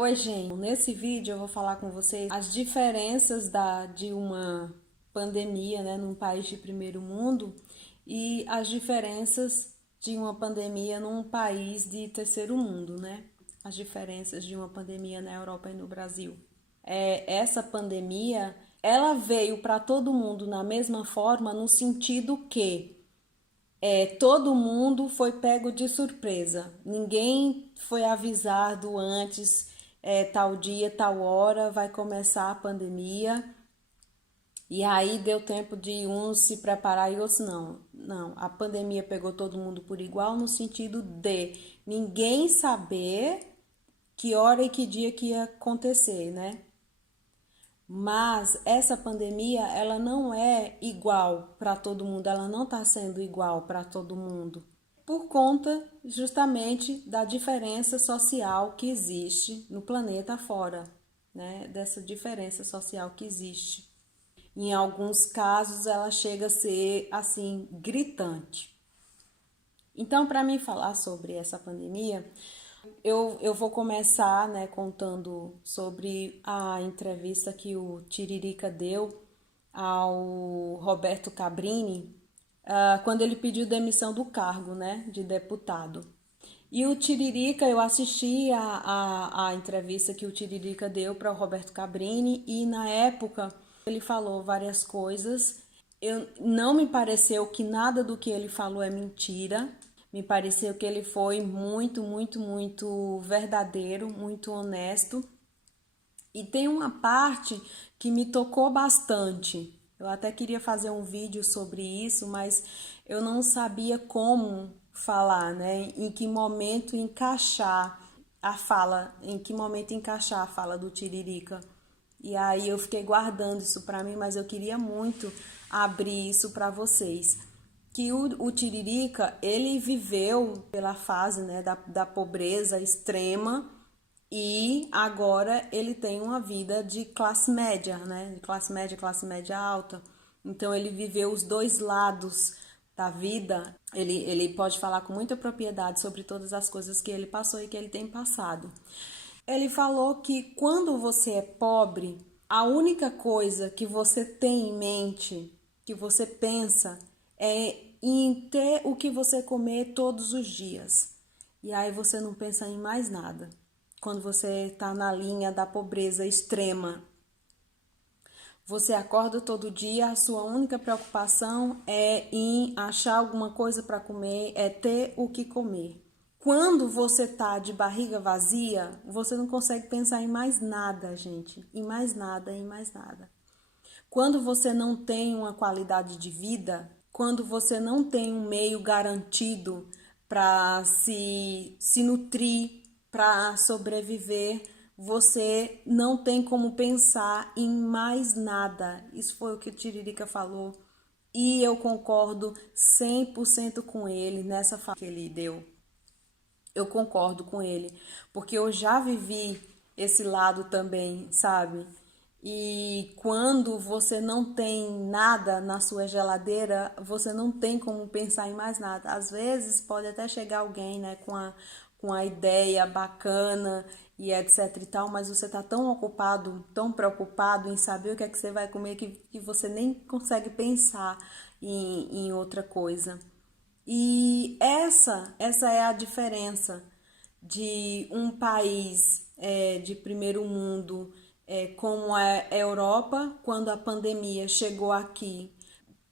Oi, gente. Nesse vídeo eu vou falar com vocês as diferenças de uma pandemia, né, num país de primeiro mundo e as diferenças de uma pandemia num país de terceiro mundo, né? As diferenças de uma pandemia na Europa e no Brasil. Essa pandemia, ela veio para todo mundo na mesma forma, no sentido que todo mundo foi pego de surpresa. Ninguém foi avisado antes, tal dia, tal hora vai começar a pandemia. E aí deu tempo de uns se preparar e outros não. Não, a pandemia pegou todo mundo por igual no sentido de ninguém saber que hora e que dia que ia acontecer, né? Mas essa pandemia, ela não é igual para todo mundo, ela não está sendo igual para todo mundo, por conta justamente da diferença social que existe no planeta fora, né? Dessa diferença social que existe. Em alguns casos, ela chega a ser assim gritante. Então, para mim falar sobre essa pandemia, eu vou começar, né, contando sobre a entrevista que o Tiririca deu ao Roberto Cabrini, quando ele pediu demissão do cargo, né, de deputado. E o Tiririca, eu assisti a entrevista que o Tiririca deu para o Roberto Cabrini e na época ele falou várias coisas. Não me pareceu que nada do que ele falou é mentira. Me pareceu que ele foi muito verdadeiro, muito honesto. E tem uma parte que me tocou bastante. Eu até queria fazer um vídeo sobre isso, mas eu não sabia como falar, né? Em que momento encaixar a fala, em que momento encaixar a fala do Tiririca. E aí eu fiquei guardando isso para mim, mas eu queria muito abrir isso para vocês. Que o Tiririca, ele viveu pela fase, né, da pobreza extrema e agora ele tem uma vida de classe média, né? De classe média alta. Então ele viveu os dois lados da vida. Ele pode falar com muita propriedade sobre todas as coisas que ele passou e que ele tem passado. Ele falou que quando você é pobre, a única coisa que você tem em mente, que você pensa, é em ter o que você comer todos os dias. E aí você não pensa em mais nada. Quando você está na linha da pobreza extrema, você acorda todo dia, a sua única preocupação é em achar alguma coisa para comer, é ter o que comer. Quando você tá de barriga vazia, você não consegue pensar em mais nada, gente. Em mais nada, em mais nada. Quando você não tem uma qualidade de vida, quando você não tem um meio garantido para se nutrir, para sobreviver, você não tem como pensar em mais nada. Isso foi o que o Tiririca falou. E eu concordo 100% com ele nessa fala que ele deu. Eu concordo com ele, porque eu já vivi esse lado também, sabe? E quando você não tem nada na sua geladeira, você não tem como pensar em mais nada. Às vezes pode até chegar alguém, né, com a ideia bacana e etc e tal, mas você tá tão ocupado, tão preocupado em saber o que é que você vai comer que você nem consegue pensar em outra coisa. E essa é a diferença de um país de primeiro mundo como a Europa, quando a pandemia chegou aqui.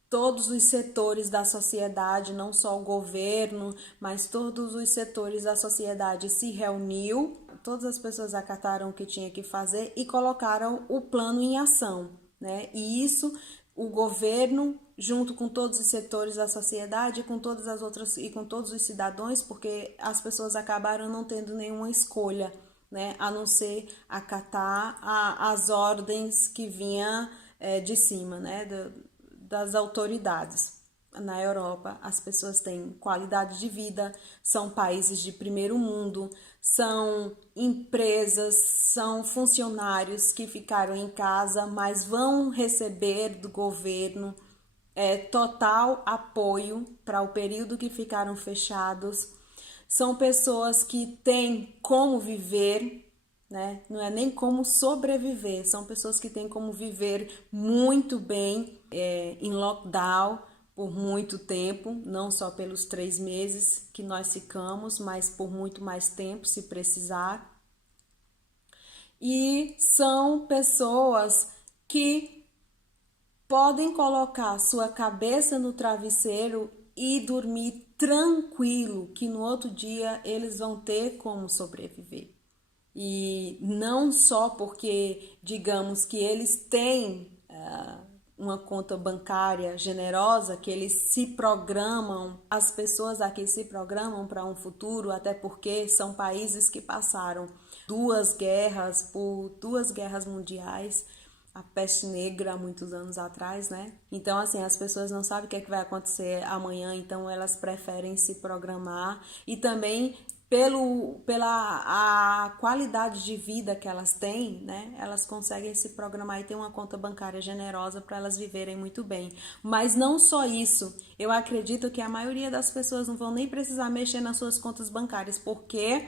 Todos os setores da sociedade, não só o governo, mas todos os setores da sociedade se reuniu, todas as pessoas acataram o que tinha que fazer e colocaram o plano em ação, né? E isso o governo, junto com todos os setores da sociedade, com todas as outras e com todos os cidadãos, porque as pessoas acabaram não tendo nenhuma escolha, né, a não ser acatar as ordens que vinha de cima, né, das autoridades. Na Europa, as pessoas têm qualidade de vida, são países de primeiro mundo, são empresas, são funcionários que ficaram em casa, mas vão receber do governo total apoio para o período que ficaram fechados. São pessoas que têm como viver, né? Não é nem como sobreviver, são pessoas que têm como viver muito bem em lockdown por muito tempo, não só pelos 3 meses que nós ficamos, mas por muito mais tempo, se precisar. E são pessoas que podem colocar sua cabeça no travesseiro e dormir tranquilo, que no outro dia eles vão ter como sobreviver. E não só porque, digamos, que eles têm uma conta bancária generosa, que eles se programam, as pessoas aqui se programam para um futuro, até porque são países que passaram por 2 guerras mundiais, a peste negra há muitos anos atrás, né? Então, assim, as pessoas não sabem o que é que vai acontecer amanhã, então elas preferem se programar e também pela a qualidade de vida que elas têm, né? Elas conseguem se programar e ter uma conta bancária generosa para elas viverem muito bem. Mas não só isso, eu acredito que a maioria das pessoas não vão nem precisar mexer nas suas contas bancárias, porque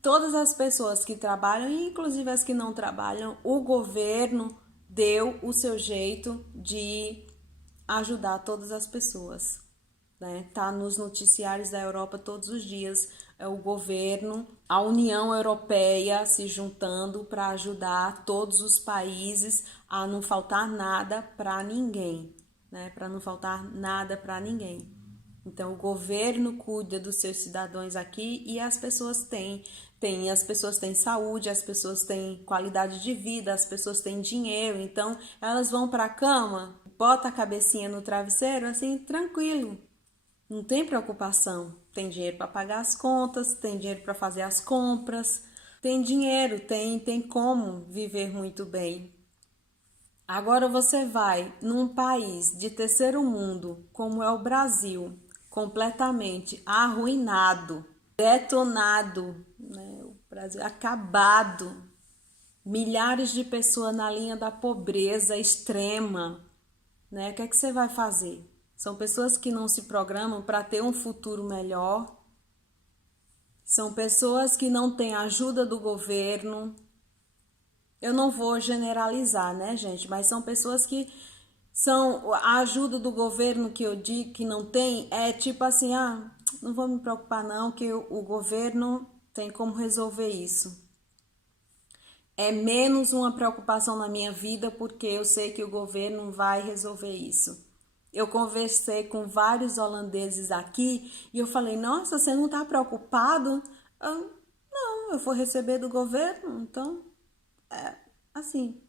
todas as pessoas que trabalham, inclusive as que não trabalham, o governo deu o seu jeito de ajudar todas as pessoas, né? Tá nos noticiários da Europa todos os dias, o governo, a União Europeia se juntando para ajudar todos os países a não faltar nada para ninguém, né? Para não faltar nada para ninguém. Então, o governo cuida dos seus cidadãos aqui e as pessoas as pessoas têm saúde, as pessoas têm qualidade de vida, as pessoas têm dinheiro. Então, elas vão para a cama, bota a cabecinha no travesseiro, assim, tranquilo. Não tem preocupação. Tem dinheiro para pagar as contas, tem dinheiro para fazer as compras, tem dinheiro, tem como viver muito bem. Agora você vai num país de terceiro mundo, como é o Brasil, completamente arruinado, detonado, né? O Brasil acabado, milhares de pessoas na linha da pobreza extrema, né? O que é que você vai fazer? São pessoas que não se programam para ter um futuro melhor, são pessoas que não têm ajuda do governo. Eu não vou generalizar, né, gente? Mas são pessoas que são a ajuda do governo que eu digo que não tem, é tipo assim, não vou me preocupar não, que o governo tem como resolver isso. É menos uma preocupação na minha vida porque eu sei que o governo vai resolver isso. Eu conversei com vários holandeses aqui e eu falei, nossa, você não está preocupado? Não, eu vou receber do governo, então, assim.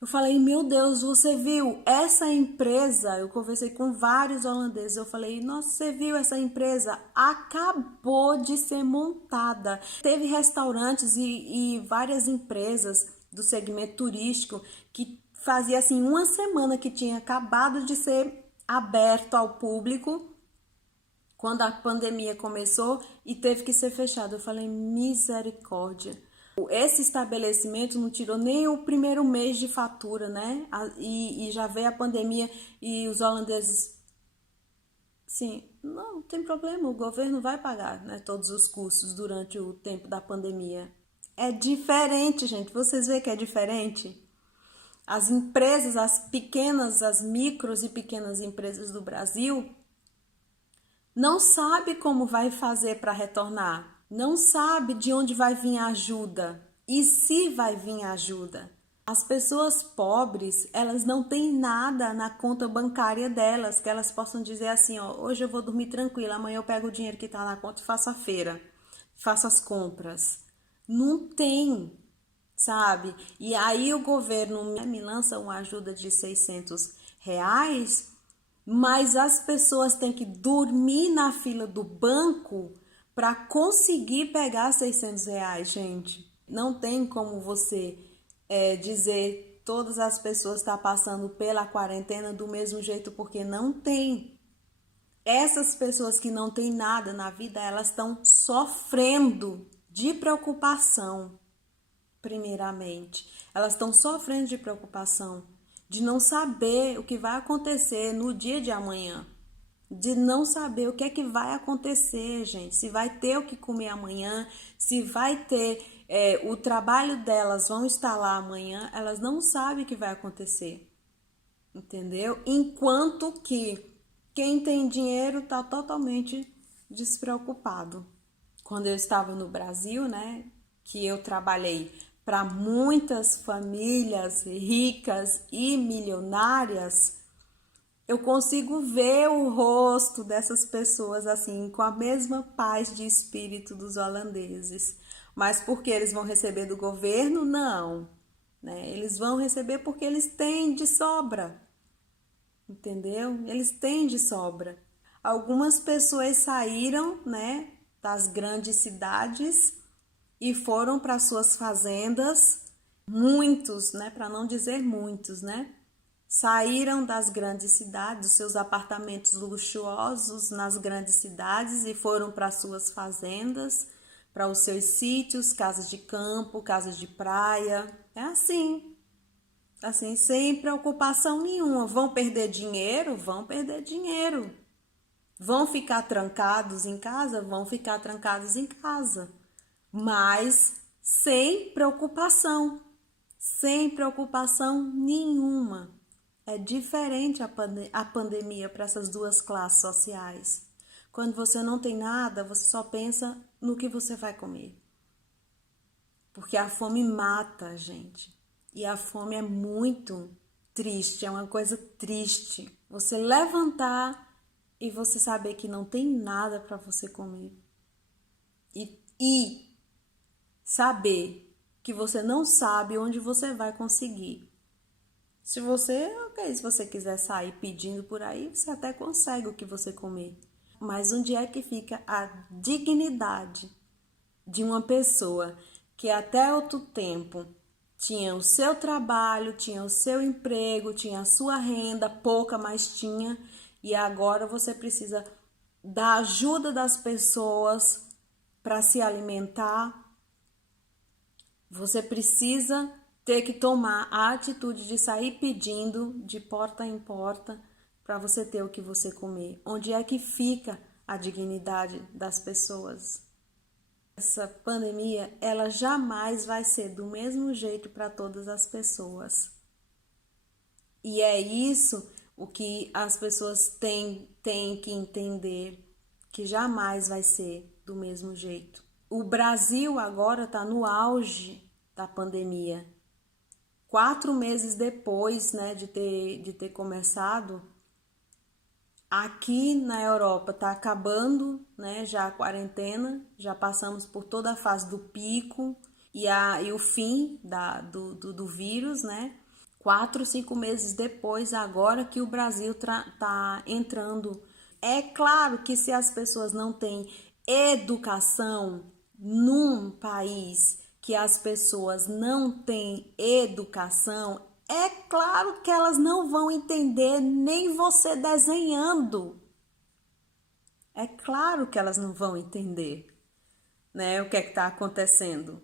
Eu falei, meu Deus, você viu essa empresa? Eu conversei com vários holandeses. Eu falei, nossa, você viu essa empresa? Acabou de ser montada. Teve restaurantes e várias empresas do segmento turístico que fazia assim uma semana que tinha acabado de ser aberto ao público quando a pandemia começou e teve que ser fechado. Eu falei, misericórdia. Esse estabelecimento não tirou nem o primeiro mês de fatura, né? E já veio a pandemia e os holandeses, sim, não tem problema, o governo vai pagar, né, todos os custos durante o tempo da pandemia. É diferente, gente, vocês veem que é diferente? As empresas, as pequenas, as micros e pequenas empresas do Brasil não sabe como vai fazer para retornar. Não sabe de onde vai vir a ajuda e se vai vir a ajuda. As pessoas pobres, elas não têm nada na conta bancária delas, que elas possam dizer assim, ó, hoje eu vou dormir tranquila, amanhã eu pego o dinheiro que está na conta e faço a feira, faço as compras. Não tem, sabe? E aí o governo me lança uma ajuda de R$ 600, mas as pessoas têm que dormir na fila do banco para conseguir pegar R$ 600, gente. Não tem como você dizer todas as pessoas estão passando pela quarentena do mesmo jeito, porque não tem. Essas pessoas que não têm nada na vida, elas estão sofrendo de preocupação, primeiramente. Elas estão sofrendo de preocupação, de não saber o que vai acontecer no dia de amanhã. De não saber o que é que vai acontecer, gente. Se vai ter o que comer amanhã, se vai ter o trabalho delas vão estar lá amanhã, elas não sabem o que vai acontecer, entendeu? Enquanto que quem tem dinheiro está totalmente despreocupado. Quando eu estava no Brasil, né, que eu trabalhei para muitas famílias ricas e milionárias, eu consigo ver o rosto dessas pessoas assim, com a mesma paz de espírito dos holandeses. Mas porque eles vão receber do governo? Não, né? Eles vão receber porque eles têm de sobra, entendeu? Eles têm de sobra. Algumas pessoas saíram, né, das grandes cidades e foram para suas fazendas. Muitos, né, para não dizer muitos, né? Saíram das grandes cidades, dos seus apartamentos luxuosos nas grandes cidades e foram para suas fazendas, para os seus sítios, casas de campo, casas de praia. É assim, sem preocupação nenhuma. Vão perder dinheiro? Vão perder dinheiro. Vão ficar trancados em casa? Vão ficar trancados em casa. Mas sem preocupação nenhuma. É diferente a pandemia para essas duas classes sociais. Quando você não tem nada, você só pensa no que você vai comer. Porque a fome mata a gente. E a fome é muito triste, é uma coisa triste. Você levantar e você saber que não tem nada para você comer. E saber que você não sabe onde você vai conseguir. Se você quiser sair pedindo por aí, você até consegue o que você comer. Mas onde é que fica a dignidade de uma pessoa que até outro tempo tinha o seu trabalho, tinha o seu emprego, tinha a sua renda, pouca, mas tinha, e agora você precisa da ajuda das pessoas para se alimentar. Você precisa ter que tomar a atitude de sair pedindo de porta em porta para você ter o que você comer. Onde é que fica a dignidade das pessoas? Essa pandemia, ela jamais vai ser do mesmo jeito para todas as pessoas. E é isso o que as pessoas têm que entender, que jamais vai ser do mesmo jeito. O Brasil agora está no auge da pandemia. 4 meses depois, né, de ter começado, aqui na Europa está acabando, né, já a quarentena, já passamos por toda a fase do pico e o fim do vírus, né? 4, 5 meses depois, agora que o Brasil está entrando. É claro que se as pessoas não têm educação num país que as pessoas não têm educação, é claro que elas não vão entender nem você desenhando. É claro que elas não vão entender, né, o que é que está acontecendo.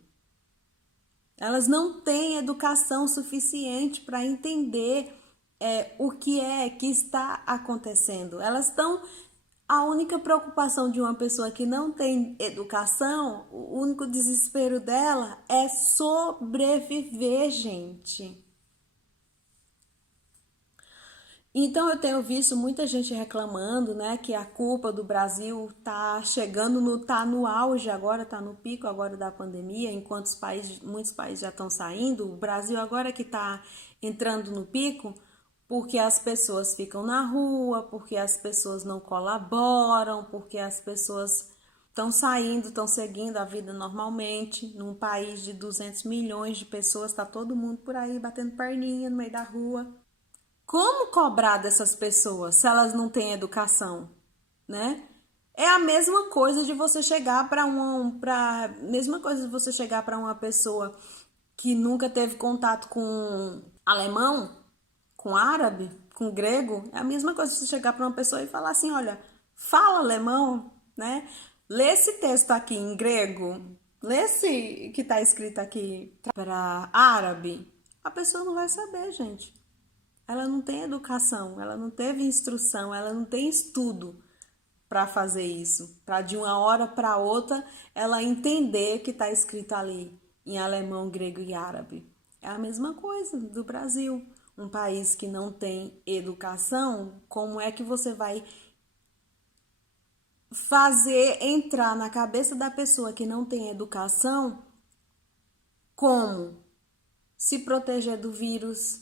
Elas não têm educação suficiente para entender o que é que está acontecendo. Elas estão... A única preocupação de uma pessoa que não tem educação, o único desespero dela é sobreviver, gente. Então eu tenho visto muita gente reclamando, né, que a culpa do Brasil tá chegando tá no auge agora, tá no pico agora da pandemia, enquanto muitos países já estão saindo, o Brasil agora que tá entrando no pico, porque as pessoas ficam na rua, porque as pessoas não colaboram, porque as pessoas estão saindo, estão seguindo a vida normalmente. Num país de 200 milhões de pessoas, está todo mundo por aí batendo perninha no meio da rua. Como cobrar dessas pessoas se elas não têm educação, né? É a mesma coisa de você chegar para uma pessoa que nunca teve contato com alemão, com árabe, com grego. É a mesma coisa de você chegar para uma pessoa e falar assim, olha, fala alemão, né? Lê esse texto aqui em grego, lê esse que está escrito aqui para árabe. A pessoa não vai saber, gente. Ela não tem educação, ela não teve instrução, ela não tem estudo para fazer isso, para de uma hora para outra ela entender o que está escrito ali. em alemão, grego e árabe. É a mesma coisa do Brasil. Um país que não tem educação, como é que você vai fazer entrar na cabeça da pessoa que não tem educação como se proteger do vírus,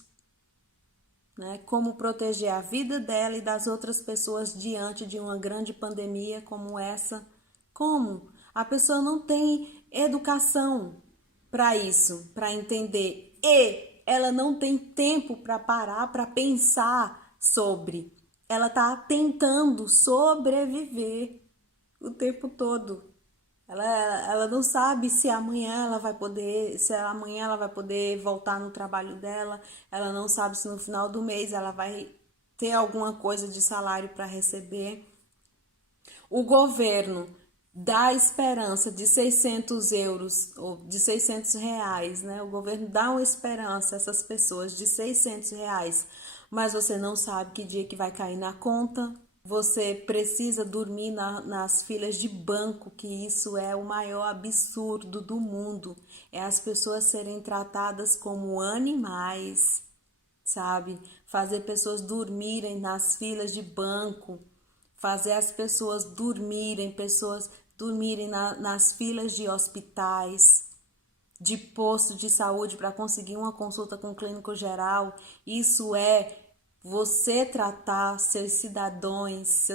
né? Como proteger a vida dela e das outras pessoas diante de uma grande pandemia como essa? Como? A pessoa não tem educação para isso, para entender, e ela não tem tempo para parar para pensar sobre. Ela está tentando sobreviver o tempo todo. Ela não sabe se amanhã ela vai poder, se amanhã ela vai poder voltar no trabalho dela. Ela não sabe se no final do mês ela vai ter alguma coisa de salário para receber. O governo dá esperança de 600 euros ou de 600 reais, né? O governo dá uma esperança a essas pessoas de 600 reais, mas você não sabe que dia que vai cair na conta. Você precisa dormir nas filas de banco, que isso é o maior absurdo do mundo. É as pessoas serem tratadas como animais, sabe? Fazer pessoas dormirem nas filas de banco, fazer as pessoas dormirem nas filas de hospitais, de posto de saúde para conseguir uma consulta com o clínico geral. Isso é você tratar seus cidadãos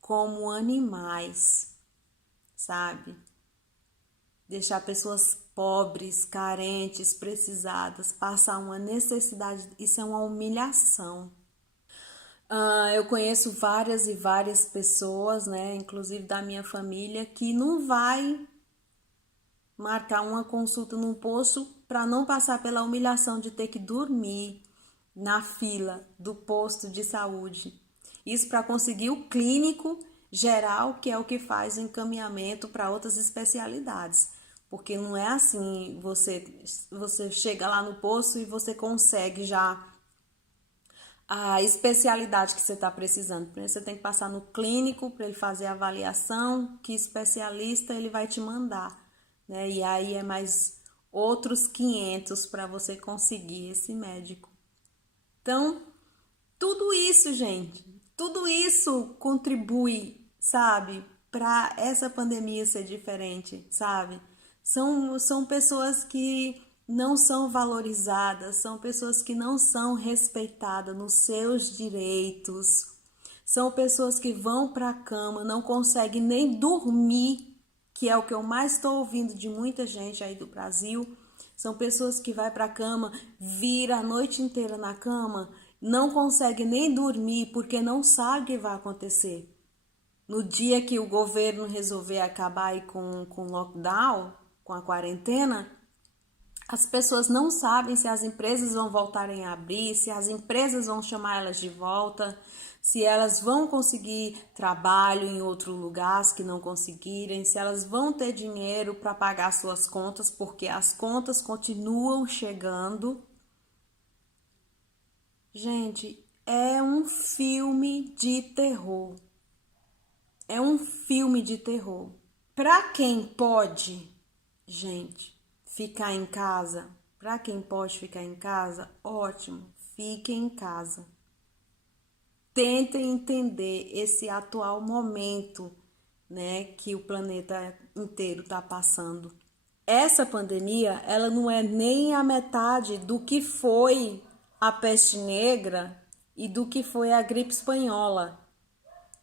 como animais, sabe? Deixar pessoas pobres, carentes, precisadas, passar uma necessidade, isso é uma humilhação. Eu conheço várias e várias pessoas, né, inclusive da minha família, que não vai marcar uma consulta num posto para não passar pela humilhação de ter que dormir na fila do posto de saúde. Isso para conseguir o clínico geral, que é o que faz o encaminhamento para outras especialidades. Porque não é assim, você chega lá no posto e você consegue já a especialidade que você está precisando. Primeiro você tem que passar no clínico para ele fazer a avaliação, que especialista ele vai te mandar, né? E aí é mais outros 500 para você conseguir esse médico. Então, tudo isso, gente, tudo isso contribui, sabe, para essa pandemia ser diferente, sabe? São pessoas que não são valorizadas, são pessoas que não são respeitadas nos seus direitos, são pessoas que vão para a cama, não conseguem nem dormir, que é o que eu mais estou ouvindo de muita gente aí do Brasil. São pessoas que vai para a cama, vira a noite inteira na cama, não consegue nem dormir porque não sabe o que vai acontecer. No dia que o governo resolver acabar aí com o lockdown, com a quarentena, as pessoas não sabem se as empresas vão voltarem a abrir, se as empresas vão chamar elas de volta, se elas vão conseguir trabalho em outro lugar, se não conseguirem, se elas vão ter dinheiro para pagar suas contas, porque as contas continuam chegando. Gente, é um filme de terror. É um filme de terror. Para quem pode, gente, ficar em casa, para quem pode ficar em casa, ótimo, fiquem em casa. Tentem entender esse atual momento, né, que o planeta inteiro está passando. Essa pandemia, ela não é nem a metade do que foi a peste negra e do que foi a gripe espanhola.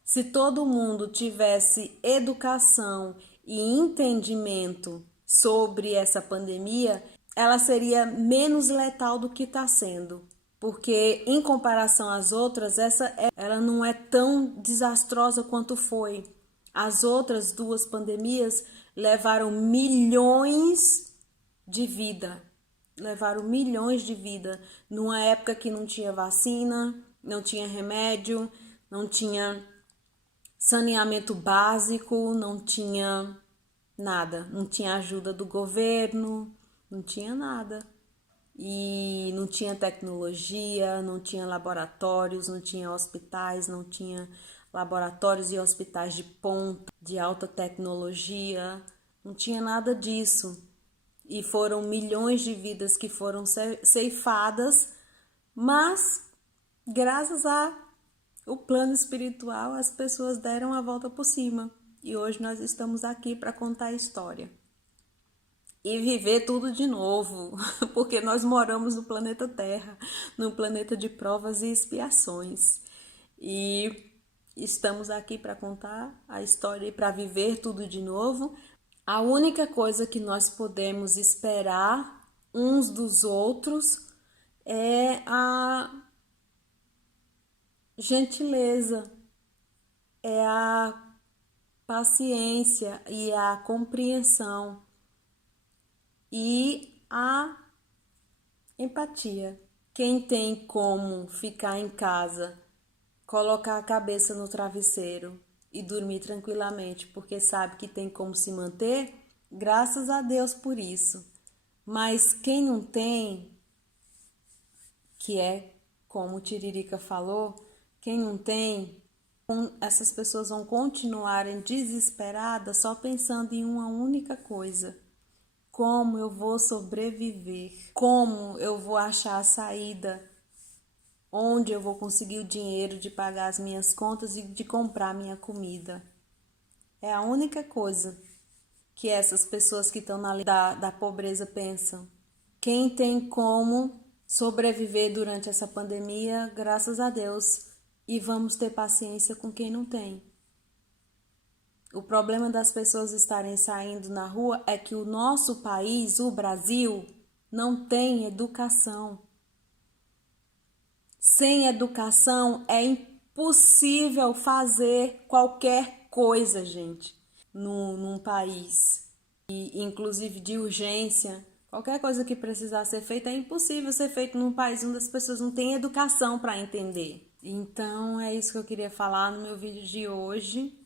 Se todo mundo tivesse educação e entendimento sobre essa pandemia, ela seria menos letal do que está sendo. Porque, em comparação às outras, ela não é tão desastrosa quanto foi. As outras duas pandemias levaram milhões de vida. Levaram milhões de vida numa época que não tinha vacina, não tinha remédio, não tinha saneamento básico, não tinha nada, não tinha ajuda do governo, não tinha nada. E não tinha tecnologia, não tinha laboratórios, não tinha hospitais, não tinha laboratórios e hospitais de ponta, de alta tecnologia, não tinha nada disso. e foram milhões de vidas que foram ceifadas, mas graças ao plano espiritual as pessoas deram a volta por cima e hoje nós estamos aqui para contar a história e viver tudo de novo, porque nós moramos no planeta Terra, num planeta de provas e expiações. E estamos aqui para contar a história e para viver tudo de novo. A única coisa que nós podemos esperar uns dos outros é a gentileza, é a paciência e a compreensão e a empatia. Quem tem como ficar em casa, colocar a cabeça no travesseiro e dormir tranquilamente, porque sabe que tem como se manter, graças a Deus por isso. Mas quem não tem, que é como o Tiririca falou, quem não tem, essas pessoas vão continuarem desesperadas só pensando em uma única coisa: como eu vou sobreviver? Como eu vou achar a saída? Onde eu vou conseguir o dinheiro de pagar as minhas contas e de comprar minha comida? É a única coisa que essas pessoas que estão na linha da pobreza pensam. Quem tem como sobreviver durante essa pandemia, graças a Deus, e vamos ter paciência com quem não tem. O problema das pessoas estarem saindo na rua é que o nosso país, o Brasil, não tem educação. Sem educação é impossível fazer qualquer coisa, gente, num país. E, inclusive de urgência, qualquer coisa que precisar ser feita é impossível ser feito num país onde as pessoas não têm educação para entender. Então é isso que eu queria falar no meu vídeo de hoje.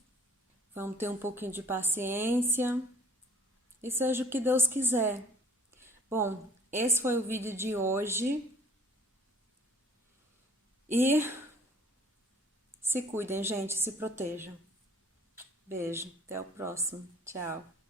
Vamos ter um pouquinho de paciência e seja o que Deus quiser. Bom, esse foi o vídeo de hoje. E se cuidem, gente, se protejam. Beijo, até o próximo. Tchau.